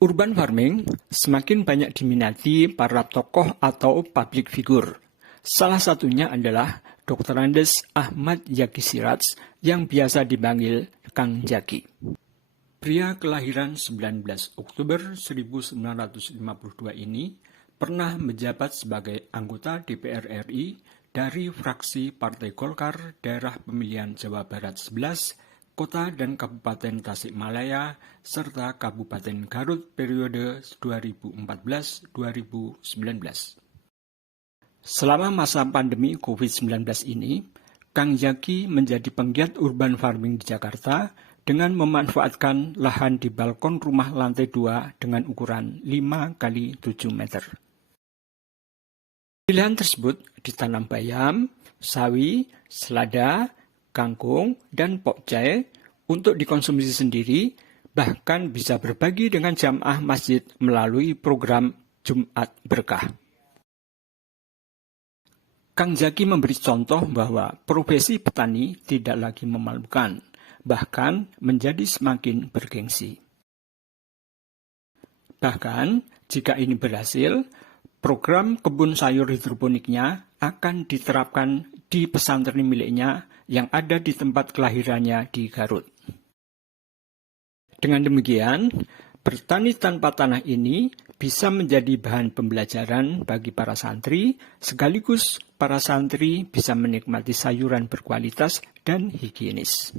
Urban farming semakin banyak diminati para tokoh atau public figure. Salah satunya adalah Dr. Andes Ahmad Zaki Siraj yang biasa dipanggil Kang Zaki. Pria kelahiran 19 Oktober 1952 ini pernah menjabat sebagai anggota DPR RI dari fraksi Partai Golkar daerah pemilihan Jawa Barat 11, Kota dan Kabupaten Tasikmalaya, serta Kabupaten Garut periode 2014-2019. Selama masa pandemi COVID-19 ini, Kang Zaki menjadi penggiat urban farming di Jakarta dengan memanfaatkan lahan di balkon rumah lantai 2 dengan ukuran 5x7 meter. Di lahan tersebut ditanam bayam, sawi, selada, kangkung, dan pokcai untuk dikonsumsi sendiri, bahkan bisa berbagi dengan jamaah masjid melalui program Jumat Berkah. Kang Zaki memberi contoh bahwa profesi petani tidak lagi memalukan, bahkan menjadi semakin bergengsi. Bahkan, jika ini berhasil, program kebun sayur hidroponiknya akan diterapkan di pesantren miliknya yang ada di tempat kelahirannya di Garut. Dengan demikian, bertani tanpa tanah ini bisa menjadi bahan pembelajaran bagi para santri, sekaligus para santri bisa menikmati sayuran berkualitas dan higienis.